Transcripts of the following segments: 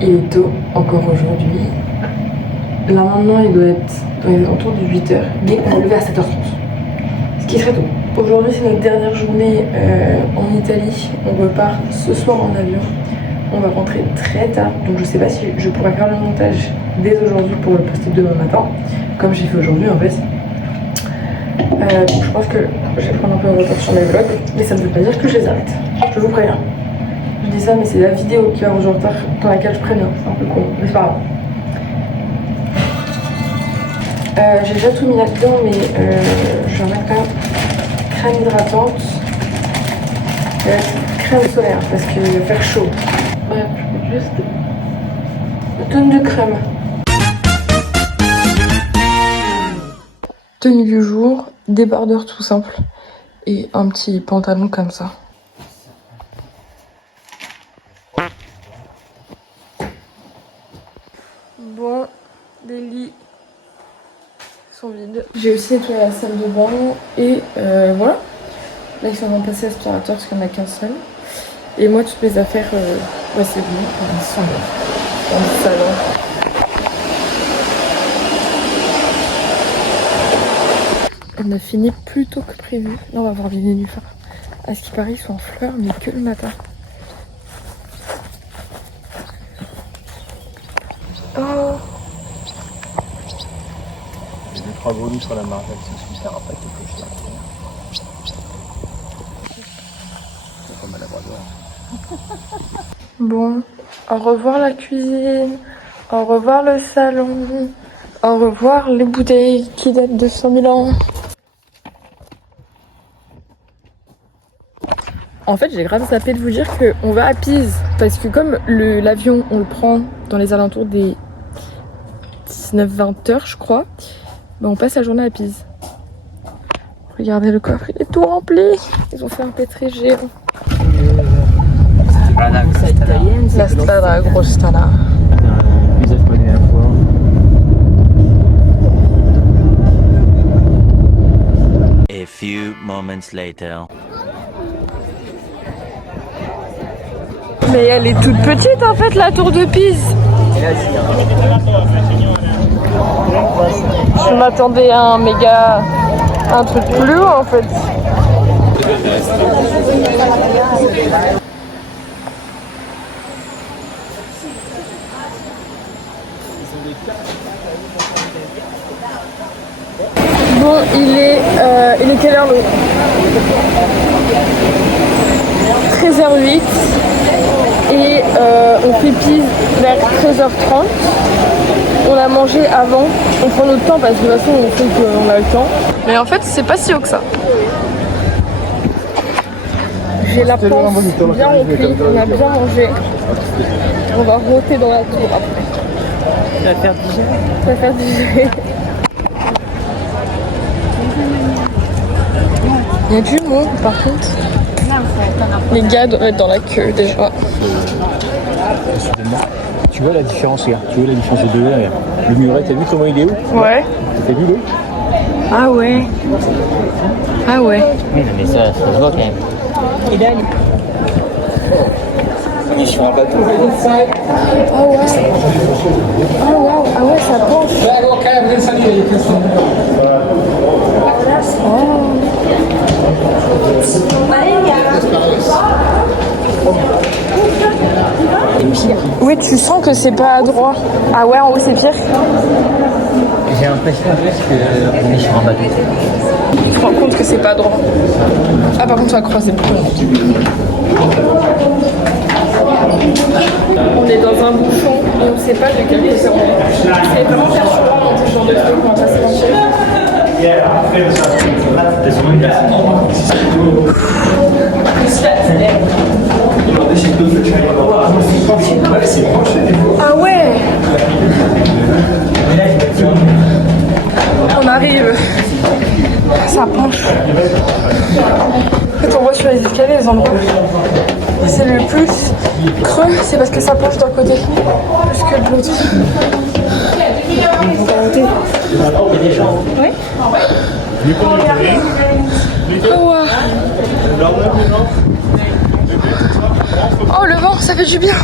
Il est tôt encore aujourd'hui. Là maintenant il doit être autour de 8h, mais on est levé à 7h30. Ce qui est très tôt. Aujourd'hui c'est notre dernière journée en Italie. On repart ce soir en avion. On va rentrer très tard, donc je sais pas si je pourrai faire le montage dès aujourd'hui pour le poster demain matin, comme j'ai fait aujourd'hui en fait. Donc je pense que je vais prendre un peu de retard sur mes vlogs, mais ça ne veut pas dire que je les arrête. Je vous préviens. Je dis ça, mais c'est la vidéo qui va avoir du retard dans laquelle je préviens. C'est un peu con, mais c'est pas grave. J'ai déjà tout mis là-dedans, mais je vais mettre quand même crème hydratante et crème solaire parce qu'il va faire chaud. Bref, juste une tonne de crème. Tenue du jour, débardeur tout simple et un petit pantalon comme ça. Bon, les lits sont vides. J'ai aussi nettoyé la salle de bain et voilà. Là ils sont en train de passer l'aspirateur parce qu'il n'y en a qu'un seul. Et moi toutes mes affaires, ouais c'est bon, ils sont dans le salon. On a fini plus tôt que prévu. Là on va voir les nénuphars. À ce qui paraît ils sont en fleurs mais que le matin. Oh. J'ai 2-3 grenouilles sur la marge, ça ne sert à pas quelque chose. C'est comme un labrador. Bon, au revoir la cuisine, au revoir le salon, au revoir les bouteilles qui datent de 100 000 ans. En fait, j'ai grave zappé de vous dire qu'on va à Pise, parce que comme l'avion, on le prend dans les alentours des 19-20 heures, je crois, ben on passe la journée à Pise. Regardez le coffre, il est tout rempli. Ils ont fait un pétri géant. La strada Grostana. A few moments later. Mais elle est toute petite en fait la tour de Pise. Je m'attendais à un truc plus haut en fait. Bon, il est quelle heure le 13h08 et on fait Pise vers 13h30. On a mangé avant, on prend notre temps parce que de toute façon on sait qu'on a le temps. Mais en fait c'est pas si haut que ça. J'ai la panse bien remplie, on a bien mangé. On va rôter dans la tour après. Ça va faire digérer. Ça va faire digérer. Il y a du monde par contre. Les gars doivent être dans la queue déjà. Tu vois la différence, regarde. Tu vois la différence de deux regarde. Le muret, t'as vu comment il est haut? Ouais. T'as vu l'eau? Ah ouais. Ah ouais. Oui, mais ça se voit quand même. Et là, on est sur un bateau. Ah ouais. Ah wow. Ah ouais, ça penche. Oui, tu sens que c'est pas droit. Ah ouais, en haut c'est pire. J'ai l'impression qu'on est sur un bateau. Tu te rends compte que c'est pas droit. Ah par contre, tu vas croiser le pont. On est dans un bouchon et on sait pas de quel côté on est. C'est vraiment perturbant dans ce genre de truc quand on va se pencher. Ah ouais. On arrive. Ça penche. En fait, on voit sur les escaliers les endroits. C'est le plus creux, c'est parce que ça penche d'un côté plus que de l'autre. Oui. Oh, wow. Oh le vent, ça fait du bien.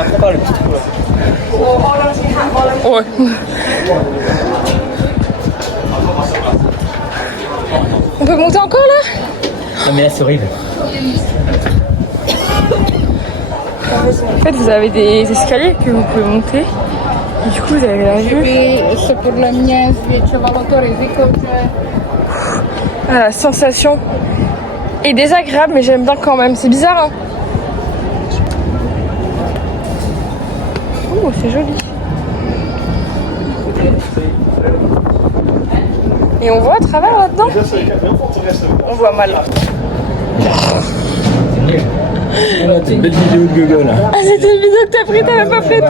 après par le petit trou là. Ouais. On peut monter encore là? Non mais là c'est horrible. En fait, vous avez des escaliers que vous pouvez monter. Et du coup, vous avez la vue. Ah, la sensation est désagréable, mais j'aime bien quand même. C'est bizarre, hein? Oh, c'est joli. Et on voit à travers là-dedans? On voit mal. C'est une belle vidéo de Google. Ah, c'était une vidéo que t'as pris, t'avais pas fait.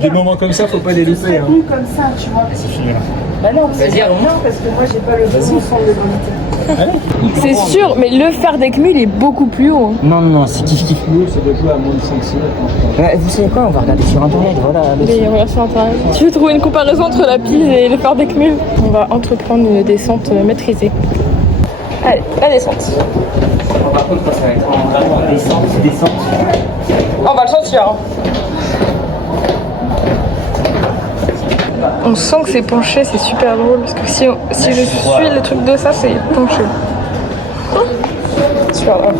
Des moments comme ça, faut pas les louper. Hein. Comme ça, tu vois. C'est fini là. Bah non, Vas-y, non, parce que moi j'ai pas le bon sens de gravité. C'est sûr, mais le fer d'Ecmu, il est beaucoup plus haut. Non, non, c'est kiff kiff. L'eau, ça doit jouer à moins de 5 cm. Vous savez quoi, on va regarder sur internet, voilà. Mais regarde sur internet. Tu veux trouver une comparaison entre la pile et le fer d'Ecmu? On va entreprendre une descente maîtrisée. Allez, la descente. Par contre, quand ça va être en descente. On va le sentir. Hein. On sent que c'est penché, c'est super drôle. Parce que si je suis le truc de ça, c'est penché. Super drôle.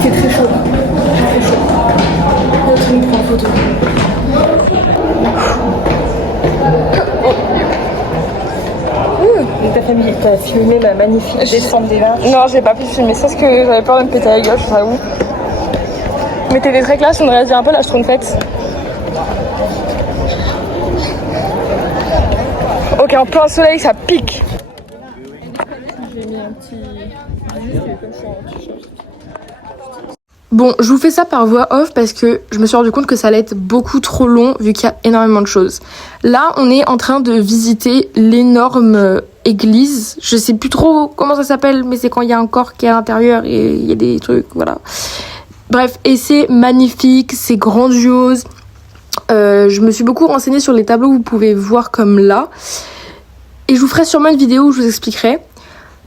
C'est très chaud. Très chaud. Là, tout le monde prend photo. T'as filmé ma magnifique descente des vaches. Non, j'ai pas pu filmer ça parce que j'avais peur de me péter la gueule, je t'avoue. Mais t'étais très classe, on aurait dit un peu la Schtroumpfette. Ok, en plein soleil, ça pique. J'ai mis un petit comme ça en t-shirt. Bon, je vous fais ça par voix off parce que je me suis rendu compte que ça allait être beaucoup trop long vu qu'il y a énormément de choses. Là, on est en train de visiter l'énorme église. Je sais plus trop comment ça s'appelle, mais c'est quand il y a un corps qui est à l'intérieur et il y a des trucs, voilà. Bref, et c'est magnifique, c'est grandiose. Je me suis beaucoup renseignée sur les tableaux que vous pouvez voir comme là. Et je vous ferai sûrement une vidéo où je vous expliquerai.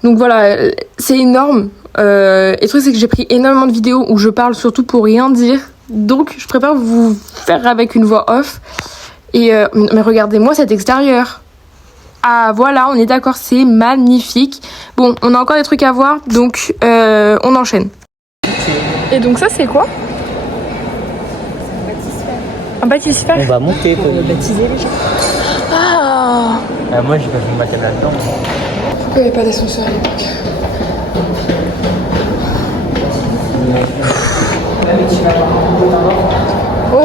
Donc voilà, c'est énorme. Et le truc, c'est que j'ai pris énormément de vidéos où je parle surtout pour rien dire. Donc, je préfère vous faire avec une voix off. Et mais regardez-moi cet extérieur. Ah, voilà, on est d'accord, c'est magnifique. Bon, on a encore des trucs à voir, donc on enchaîne. Et donc ça, c'est quoi? Un baptistère. On va monter pour Baptiser les gens. Ah, moi, j'ai pas vu ma canne là-dedans. pourquoi il n'y avait pas d'ascenseur à l'époque? Ouais.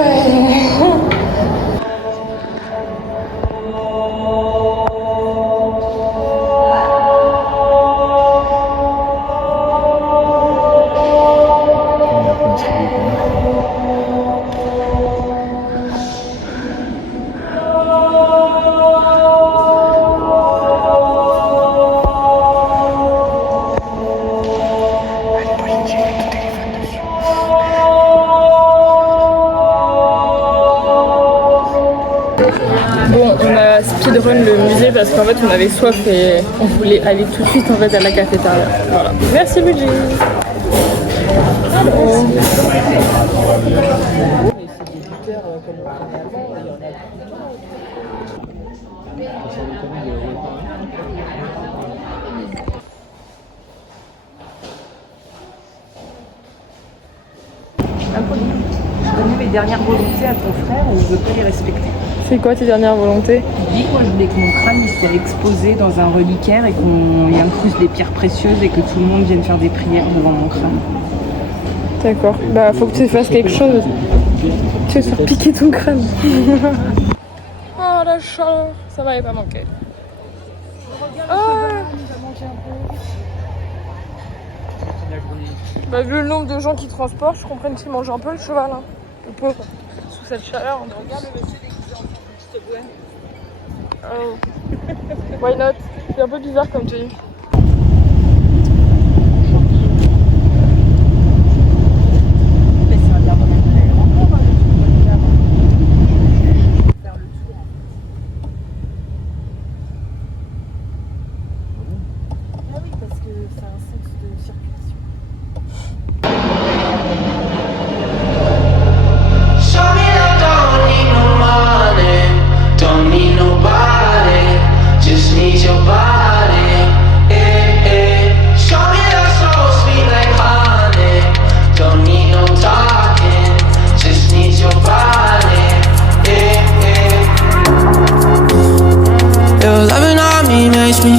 Bon, on a speedrun le musée parce qu'en fait on avait soif et on voulait aller tout de suite en fait à la cafétéria. Voilà. Merci Budgie. Donner mes dernières volontés à ton frère et je veux pas les respecter. C'est quoi tes dernières volontés? Il dit que moi je voulais que mon crâne il soit exposé dans un reliquaire et qu'on y incruste des pierres précieuses et que tout le monde vienne faire des prières devant mon crâne. D'accord. Bah faut que tu fasses quelque chose. Tu vas te faire piquer ton crâne. Oh la chaleur, ça m'avait pas manqué. Ah. Bah, vu le nombre de gens qui transportent, je comprends qu'ils mangent un peu le cheval. Hein. Le pauvre. Sous cette chaleur, on regarde le monsieur déguisé en Oh. Why not? C'est un peu bizarre comme tu dis.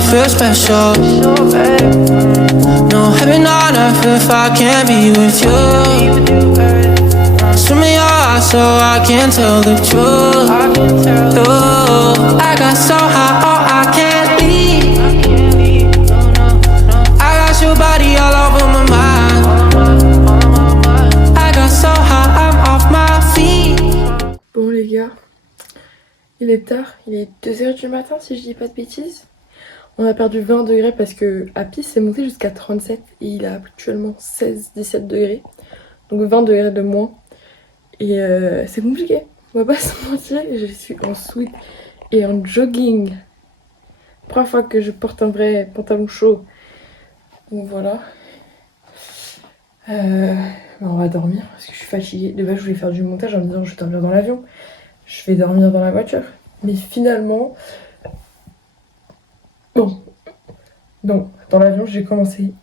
feel special. No heaven on earth if I can't be with you. Swim in your eyes so I can tell the truth. I got so high, oh I can't leave. I got your body all over my mind. I got so high, I'm off my feet. Bon les gars, il est tard, il est 2h du matin si je dis pas de bêtises. On a perdu 20 degrés parce que à Pise c'est monté jusqu'à 37 et il a actuellement 16-17 degrés. Donc 20 degrés de moins. Et c'est compliqué, on va pas se mentir, je suis en sweat et en jogging. Première fois que je porte un vrai pantalon chaud. Donc voilà. On va dormir parce que je suis fatiguée. De base je voulais faire du montage en me disant je vais dormir dans l'avion. Je vais dormir dans la voiture. Mais finalement... Bon. Donc dans l'avion j'ai commencé...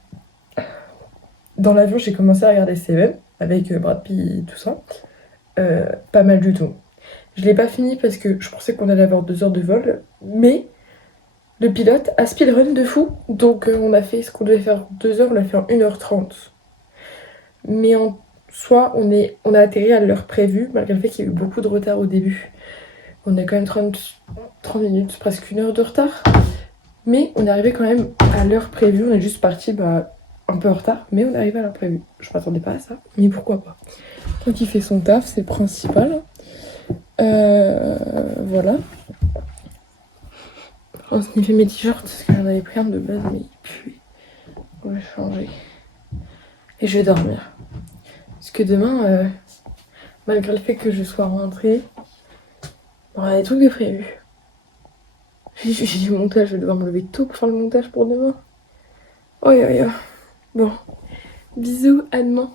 Dans l'avion j'ai commencé à regarder Seven avec Brad Pitt et tout ça. Pas mal du tout. Je l'ai pas fini parce que je pensais qu'on allait avoir 2 heures de vol, mais le pilote a speedrun de fou, donc on a fait ce qu'on devait faire 2 heures, on l'a fait en 1h30. Mais en soi, on a atterri à l'heure prévue, malgré le fait qu'il y a eu beaucoup de retard au début. On a quand même 30 minutes, presque 1 heure de retard. Mais on est arrivé quand même à l'heure prévue, on est juste parti un peu en retard, mais on est arrivé à l'heure prévue. Je m'attendais pas à ça, mais pourquoi pas. Tant qu'il fait son taf, c'est le principal. Voilà. On sniffer mes t-shirts parce que j'en avais pris un de base, mais il pue. On va changer. Et je vais dormir. Parce que demain, malgré le fait que je sois rentrée, on a des trucs de prévus. J'ai du montage, je vais devoir me lever tôt pour faire le montage pour demain. Oh, bon, bisous, à demain.